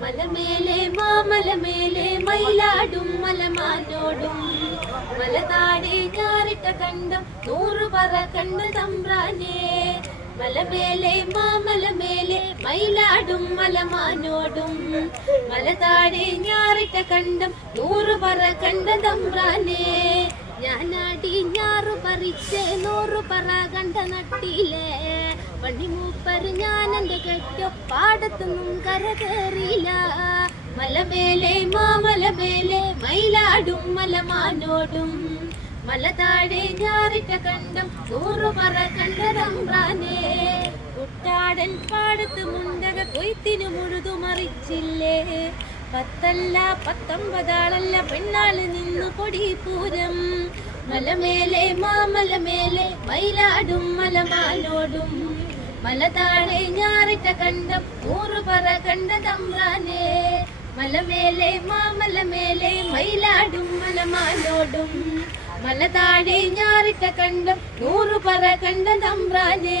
മലമേലെ മാമലമേലെ മയിലാടും മലമാനോടും മലതാടെ ഞാറിട്ട കണ്ടം 100 പറ കണ്ട തമ്പ്രാനേ. മലമേലെ മാമലമേലെ മയിലാടും മലമാനോടും മലതാടെ ഞാറിട്ട കണ്ടം 100 പറ കണ്ട തമ്പ്രാനേ. ഞാനാടി ഞാറു പറിച്ച് 100 പറ കണ്ട നട്ടിയിലെ പണിമൂപ്പര് ഞാനെന്റെ കെട്ടോ പാടത്തൊന്നും കര കയറിയില്ല. മലമേലെ മാമലമേലെ മയിലാടും മലമാനോടും മലതാഴെ ഞാറിട്ട കണ്ടം 100 പറ കണ്ട തമ്പ്രാനേ. കുട്ടാടൻ പാടത്ത് മുണ്ടക കൊയ്ത്തിനു മുഴുതു മറിച്ചില്ലേ. 10 അല്ല 19 ആളല്ല പെണ്ണാള് നിന്നു പൊടിപൂരം. മലമേലെ മാമലമേലെ മയിലാടും മലമാനോടും മലതാഴെ ഞാറിട്ട കണ്ടം 100 പറ കണ്ട തമ്പ്രാനേ. മലമേലെ മാമലമേലെ മയിലാടും മലമാനോടും മലതാഴെ ഞാറിട്ട കണ്ടം 100 പറ കണ്ട തമ്പ്രാനേ.